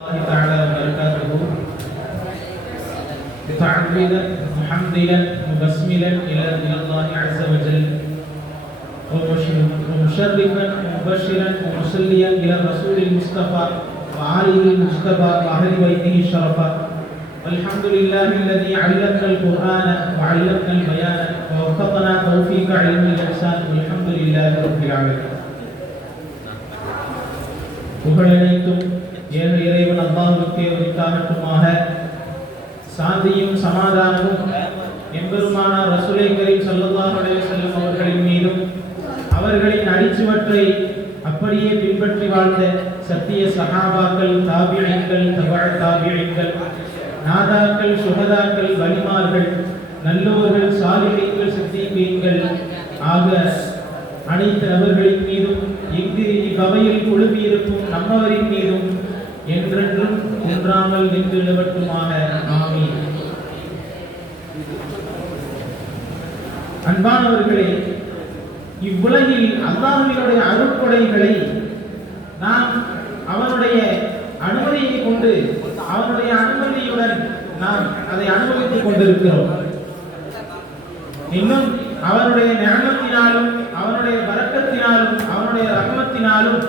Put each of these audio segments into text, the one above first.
الله تعالى وبركاته متعبدا محمدا مبسملا الى الله عز وجل ومشرفا ومبشرا ومصليا الى الرسول المصطفى وآله المجتبى واهل بيته الشرفاء والحمد لله الذي علمنا القرآن وعلمنا البيان ووفقنا توفيق علم الإحسان والحمد لله رب العالمين. புகழனைத்தும் ஏக இறைவன் அல்லாஹ்வுக்கே உரித்தாகட்டுமாக. சாந்தியும் சமாதானமும் எம்பெருமானார் ரசூலை கரீம் ஸல்லல்லாஹு அலைஹி வஸல்லம் அவர்களின் மீதும் அவர்களின் அடிச்சுவற்றை அப்படியே பின்பற்றி வாழ்ந்த சத்திய சஹாபாக்கள், தாபிஈன்கள், தபஅ தாபிஈன்கள், நாதாக்கள், சுஹதாக்கள், வலிமார்கள், நல்லோர்கள், சாலிஹீன்கள், சித்தீகீன்கள் ஆக அனைத்து நபர்களின் மீதும் இங்கு இவ்வகையில் குழுமியிருக்கும் நம்மவரின் மீதும் என்றென்றும் குன்றாமல் நின்று நிலவட்டுமாக. ஆமீன். அன்பானவர்களே, இவ்வுலகில் அல்லாஹ்வினுடைய அருட்கொடைகளை நாம் அவனுடைய அனுமதியை கொண்டு அவனுடைய அனுமதியுடன் நாம் அதை அனுபவித்துக் கொண்டிருக்கிறோம். இன்னும் அவனுடைய நிஅமத்தினாலும் அவனுடைய பரக்கத்தினாலும் அவனுடைய ரஹ்மத்தினாலும்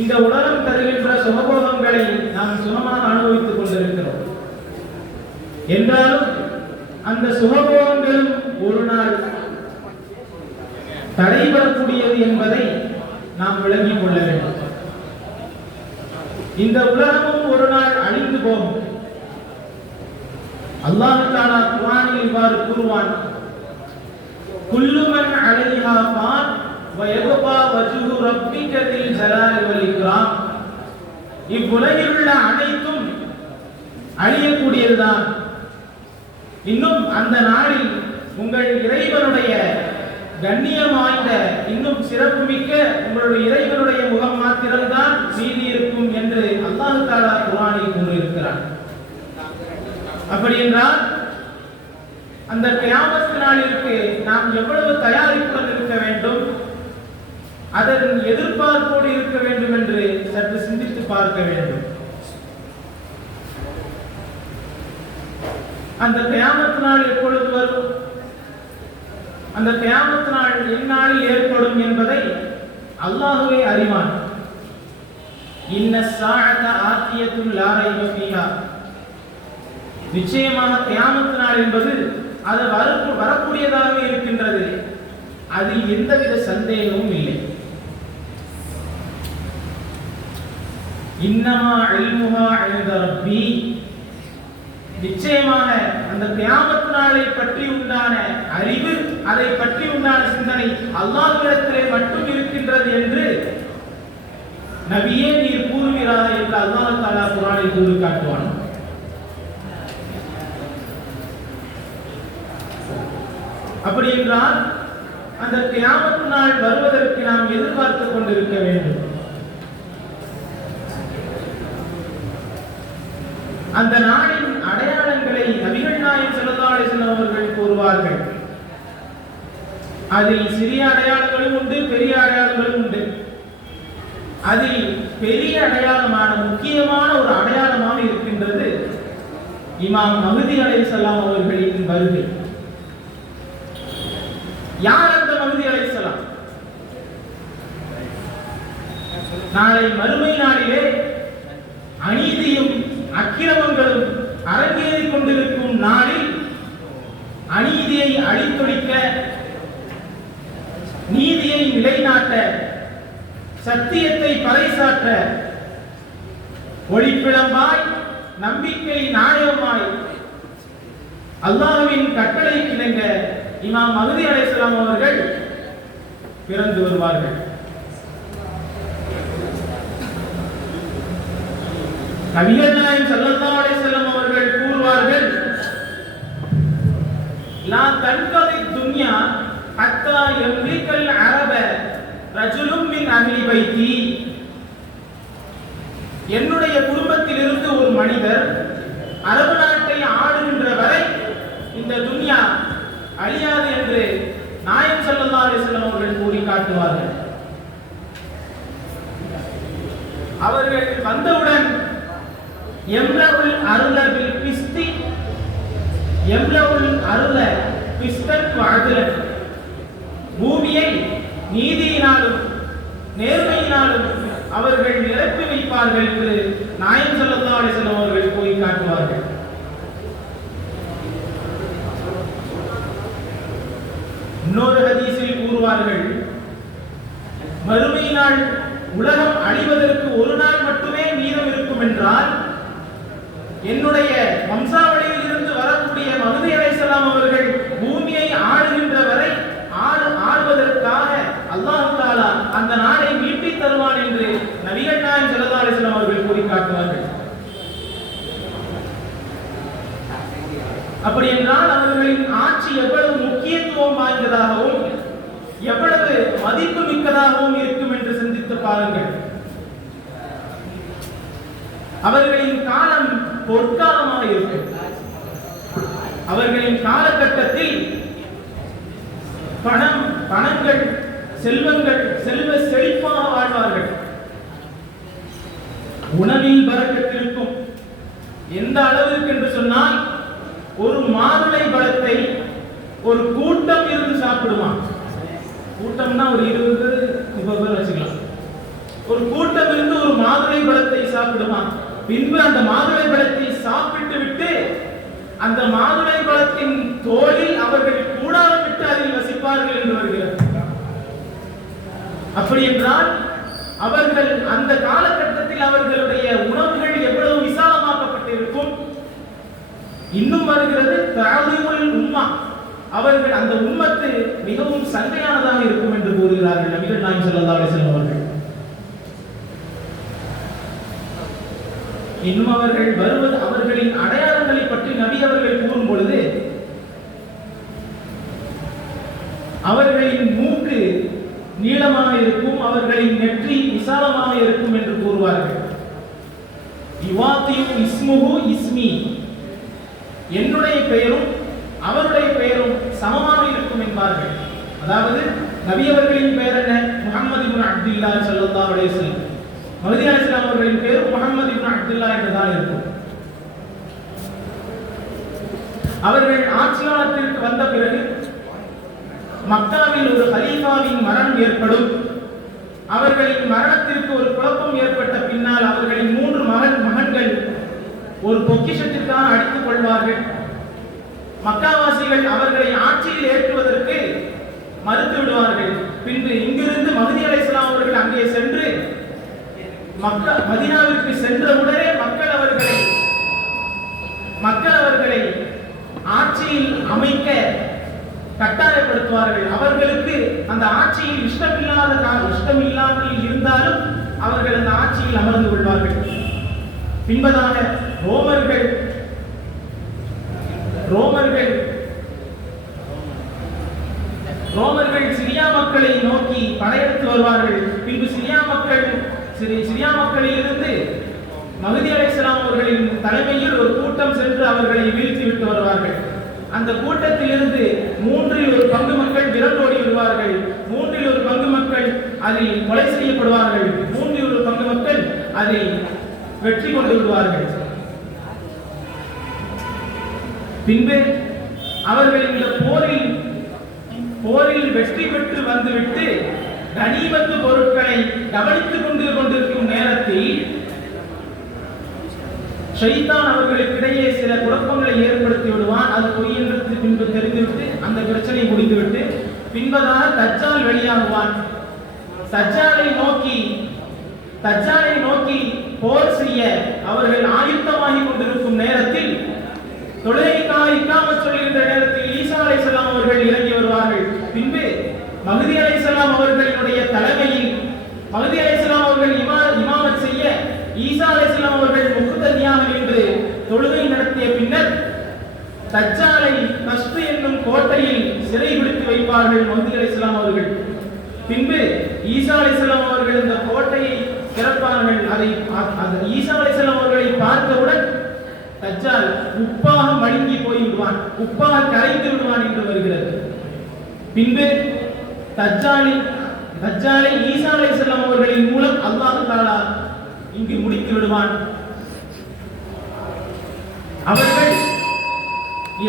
இந்த உலகம் தருகின்ற சுகபோகங்களை நாம் சுகமாக அனுபவித்துக் கொண்டிருக்கிறோம். என்றாலும் அந்த சுகபோகங்களும் ஒரு நாள் தடைபடக்கூடியது என்பதை நாம் விளங்கிக் கொள்ள வேண்டும். இந்த உலகமும் ஒரு நாள் அழிந்து போகும். அல்லாஹ் தஆலா குர்ஆனில் இவ்வாறு கூறுவான், குல்லு மன் அலைஹா ஃபான் வ யப்கா வஜ்ஹு ரப்பிக தில் ஜலாலி வல் இக்ராம். இவ்வுலகில் உள்ள அனைத்தும் அழியக்கூடியதுதான். இன்னும் அந்த நாளில் உங்கள் இறைவனுடைய கண்ணியம் வாய்ந்த இன்னும் சிறப்புமிக்க உங்களுடைய இறைவனுடைய முகம் மாத்திரம்தான் மீதி இருக்கும் என்று அல்லாஹ் தஆலா குர்ஆனில் கூறியிருக்கிறார். அப்படி என்றால் அந்த கியாமத் நாளிற்கு நாம் எவ்வளவு தயாரிப்புடன் இருக்க வேண்டும், அதன் எதிர்பார்ப்போடு இருக்க வேண்டும் என்று சற்று சிந்தித்து பார்க்க வேண்டும். அந்த கியாமத் நாள் எப்பொழுது வரும், அந்த கியாமத் நாள் எந்நாளில் ஏற்படும் என்பதை அல்லாஹ்வே அறிவான். இன்ன ஸாஅத ஆத்தியத்துன் லா ரைப ஃபீஹா. நிச்சயமாக கியாமத் நாள் என்பது அது வரக்கூடியதாக இருக்கின்றது, அதில் எந்தவித சந்தேகமும் இல்லை. இன்னமா இல்முஹா இன்த ரப்பி. நிச்சயமாக அந்த கியாமத் நாளை பற்றி உண்டான அறிவு, அதை பற்றி உண்டான சிந்தனை அல்லாஹ்விடத்திலே மட்டும் இருக்கின்றது என்று நபியே நீர் கூறுகிறார் என்று அல்லாஹ் தஆலா குர்ஆனில் கூறி காட்டுவான். அப்படி என்றால் அந்த கியாமத் நாள் வருவதற்கு நாம் எதிர்பார்த்துக் கொண்டிருக்க வேண்டும். அந்த நாளின் அடையாளங்களை நபிகள் நாயகம் ஸல்லல்லாஹு அலைஹி வஸல்லம் அவர்கள் கூறுவார்கள். அதில் சிறிய அடையாளங்களும் உண்டு, பெரிய அடையாளங்களும் உண்டு. அதில் பெரிய அடையாளமான முக்கியமான ஒரு அடையாளமாக இருக்கின்றது இமாம் மஹ்தி அலைஹிஸ்ஸலாம் அவர்களின் வருகை. யார் அந்த மஹ்தி அலைஹிஸ்ஸலாம்? நாளை மறுமை நாளிலே அநீதியும் அக்கிரமங்களும் அரங்கேறிக் கொண்டிருக்கும் நாளில் அநீதியை அழித்தொழிக்க, நீதியை நிலைநாட்ட, சத்தியத்தை பறைசாற்ற, ஒளிப்பிழம்பாய் நம்பிக்கை நாயகமாய் அல்லாஹ்வின் கட்டளை கிணங்க இமாம் மஹ்தி அலைஹிஸ்ஸலாம் அவர்கள் பிறந்து வருவார்கள். நபிகள் நாயகம் ஸல்லல்லாஹு அலைஹி வஸல்லம் அவர்கள் கூறுவார்கள், லா தன்கதி துன்யா ஹத்தா யம்லிகல் அரப ரஜுலும் மின் அஹ்லி பைத்தி. என்னுடைய குடும்பத்தில் இருந்து ஒரு மனிதர் அரபு நாட்டை ஆளுகின்ற வரை இந்த துன்யா அழியாது என்று நாயகம் ஸல்லல்லாஹு அலைஹி வஸல்லம் அவர்கள் கூறி காட்டுவார்கள். அவர்கள் வந்தவுடன் எம்லவுல் அருள பில் கிஸ்தி எம்லவுல் அருள கிஸ்தன் வஅதலன். பூமியை நீதியினாலும் நேர்மையினாலும் அவர்கள் நிரப்பி வைப்பார்கள் என்று நாயகம் ஸல்லல்லாஹு அலைஹி வஸல்லம் அவர்கள் போய் காட்டுவார்கள். இன்னொரு ஹதீஸில் கூறுவார்கள், மறுமை நாள் உலகம் அழிவதற்கு ஒரு நாள் மட்டுமே மீதம் இருக்கும் என்றால் என்னுடைய வம்சாவளியில் இருந்து வரக்கூடிய மஹ்தி அலைஹிஸ்ஸலாம் அவர்கள் பூமியை ஆளுகின்ற வரை ஆளுவதற்காக அல்லாஹ் தஆலா அந்த நாளை மீட்டி தருவான் என்று நபிகள் நாயகம் ஸல்லல்லாஹு அலைஹி வஸல்லம் அவர்கள் கூறி காட்டுவார்கள். அப்படி என்றால் அவர்களின் ஆட்சி எவ்வளவு முக்கியத்துவம் வாய்ந்ததாகவும் எவ்வளவு மதிப்பு மிக்கதாகவும் இருக்கும் என்று சிந்தித்து பாருங்கள். அவர்களின் காலம் பொற்காலமாக இருக்கும். அவர்களின் காலகட்டத்தில் பணங்கள், செல்வங்கள் செல்வ செழிப்பாக வாழ்வார்கள். உணவில் பரக்கத் இருக்கும். எந்த அளவிற்கு என்று சொன்னால், ஒரு மாதுளை பழத்தை ஒரு கூட்டம் இருந்து சாப்பிடுவான். கூட்டம்னா ஒரு 20-30 பேர் வச்சுக்கலாம். ஒரு கூட்டம் இருந்து ஒரு மாதுளை பழத்தை சாப்பிடுவான். பின்பு அந்த மாதுளை பழத்தை சாப்பிட்டு விட்டு அந்த மாதுளை பழத்தின் தோலில் அவர்கள் கூடாரம் விட்டு அதில் வசிப்பார்கள் என்று வருகிறது. அப்படி என்றால் அவர்கள் அந்த காலகட்டத்தில் அவர்களுடைய உணவுகள் எவ்வளவு விசாலமாக்கப்பட்டிருக்கும். இன்னும் வருகிறது தஅலீமுல் உம்மா, அவர்கள் அந்த உம்மத்து மிகவும் சங்கையானதாக இருக்கும் என்று கூறுகிறார்கள் நபிகள் நாயகம் ஸல்லல்லாஹு அலைஹி வஸல்லம் அவர்கள். இன்னும் அவர்கள் வருவது, அவர்களின் அடையாளங்களை பற்றி நபி அவர்கள் கூறும் பொழுது, அவர்களின் மூக்கு நீளமாக இருக்கும், அவர்களின் நெற்றி விசாலமாக இருக்கும் என்று கூறுவார்கள். யுவாத்தியு இஸ்முஹு இஸ்மி, என்னுடைய பெயரும் அவருடைய பெயரும் சமமாக இருக்கும் என்பார்கள். அதாவது நபி அவர்களின் பெயர் என்ன? முஹம்மது இப்னு அப்துல்லாஹ் ஸல்லல்லாஹு அலைஹி வஸல்லம். மஹ்தி அலைஹிஸ்ஸலாம் அவர்களின் பெயர் முஹம்மது இப்னு அப்துல்லாஹ் என்றுதான் இருக்கும். அவர்கள் ஆட்சியாளத்திற்கு வந்த பிறகு மக்காவில் ஒரு கலீஃபாவின் மரணம் ஏற்படும். அவர்களின் மரணத்திற்கு ஒரு குழப்பம் ஏற்பட்ட பின்னால் அவர்களின் 3 மகன்கள் ஒரு பொக்கிஷத்திற்காக அடித்துக் கொள்வார்கள். மக்காவாசிகள் அவர்களை ஆட்சியில் ஏற்றுவதற்கு மறுத்து விடுவார்கள். பின்பு இங்கிருந்து மஹ்தி அலைஹிஸ்ஸலாம் அவர்கள் அங்கே சென்று மதீனாவிற்கு சென்றவுடனே மக்கள் அவர்களை ஆட்சியில் அமைக்க கட்டாயப்படுத்துவார்கள். அவர்களுக்கு அந்த ஆட்சியில் இஷ்டமில்லாமல் இருந்தாலும் அவர்கள் அந்த ஆட்சியில் அமர்ந்து கொள்வார்கள். பின்பதாக ரோமர்கள் சிரியா மக்களை நோக்கி படையெடுத்து வருவார்கள். பின்பு சிரியா மக்களில் இருந்து மஹ்தி அலைஹிஸ்ஸலாம் அவர்களின் தலைமையில் ஒரு கூட்டம் சென்று அவர்களை வீழ்த்தி விட்டு வருவார்கள். அந்த கூட்டத்தில் இருந்து 1/3 பங்கு மக்கள் விரண்டோடி விடுவார்கள். 1/3 பங்கு மக்கள் அதில் கொலை செய்யப்படுவார்கள். 1/3 பங்கு மக்கள் அதில் வெற்றி கொண்டு விடுவார்கள். பின்பு அவர்கள் இந்த போரில் வெற்றி பெற்று வந்துவிட்டு கனிமத்து பொருட்களை கவனித்துக் கொண்டிருக்கும் நேரத்தில் ஷைத்தான் அவர்களுக்கிடையே சில குழப்பங்களை ஏற்படுத்தி விடுவான். அது பொய் என்று பின்பு தெரிந்துவிட்டு அந்த பிரச்சனை முடிந்துவிட்டு பின்பதாக தஜ்ஜால் வெளியாகுவான். தஜ்ஜாலை நோக்கி போர் செய்ய அவர்கள் ஆயுத்தமாகி கொண்டிருக்கும் நேரத்தில், தொழுகைக்காக இக்காமத் சொல்கின்ற நேரத்தில் ஈசா அலைஹிஸ்ஸலாம் அவர்கள் இறங்கி வருவார்கள். பின்பு மஹ்தி அலைஹிஸ்ஸலாம் அவர்களுடைய தலைமையில் மஹ்தி அலைஹிஸ்ஸலாம் அவர்கள் இமாமத் செய்ய ஈசா அலைஹிஸ்ஸலாம் அவர்கள் முக்ததியாக நின்று தொழுகை நடத்திய பின்னர் தஜ்ஜாலை கஸ்பு என்னும் கோட்டையில் சிறை பிடித்து வைப்பார்கள் மஹ்தி அலைஹிஸ்ஸலாம் அவர்கள். பின்பு ஈசா அலைஹிஸ்ஸலாம் அவர்கள் இந்த கோட்டையை திறப்பார்கள். ஈசா அலைஹிஸ்ஸலாம் அவர்களை பார்த்தவுடன் தஜ்ஜால் உப்பாக மழுங்கி போய் விடுவான், உப்பாக கரைந்து விடுவான் என்று வருகிறது. பின்பு தஜ்ஜாலை ஈசா அலைஹிஸ்ஸலாம் அவர்களின் மூலம் அல்லாஹ் தஆலா இங்கு முடித்து விடுவான். அவர்கள்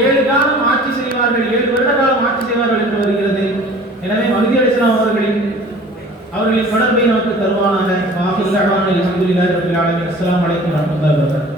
7 காலம் ஆட்சி செய்வார்கள், 7 வருட காலம் ஆட்சி செய்வார்கள் என்று வருகிறது. எனவே மஹ்தி அலைஹிஸ்ஸலாம் அவர்களின் தொடர்பை நமக்கு தருவானாக. வாஹிர் தஅவானா அல்ஹம்துலில்லாஹி ரப்பில் ஆலமீன். அஸ்ஸலாமு அலைக்கும் வரஹ்மத்துல்லாஹி வபரகாத்துஹு.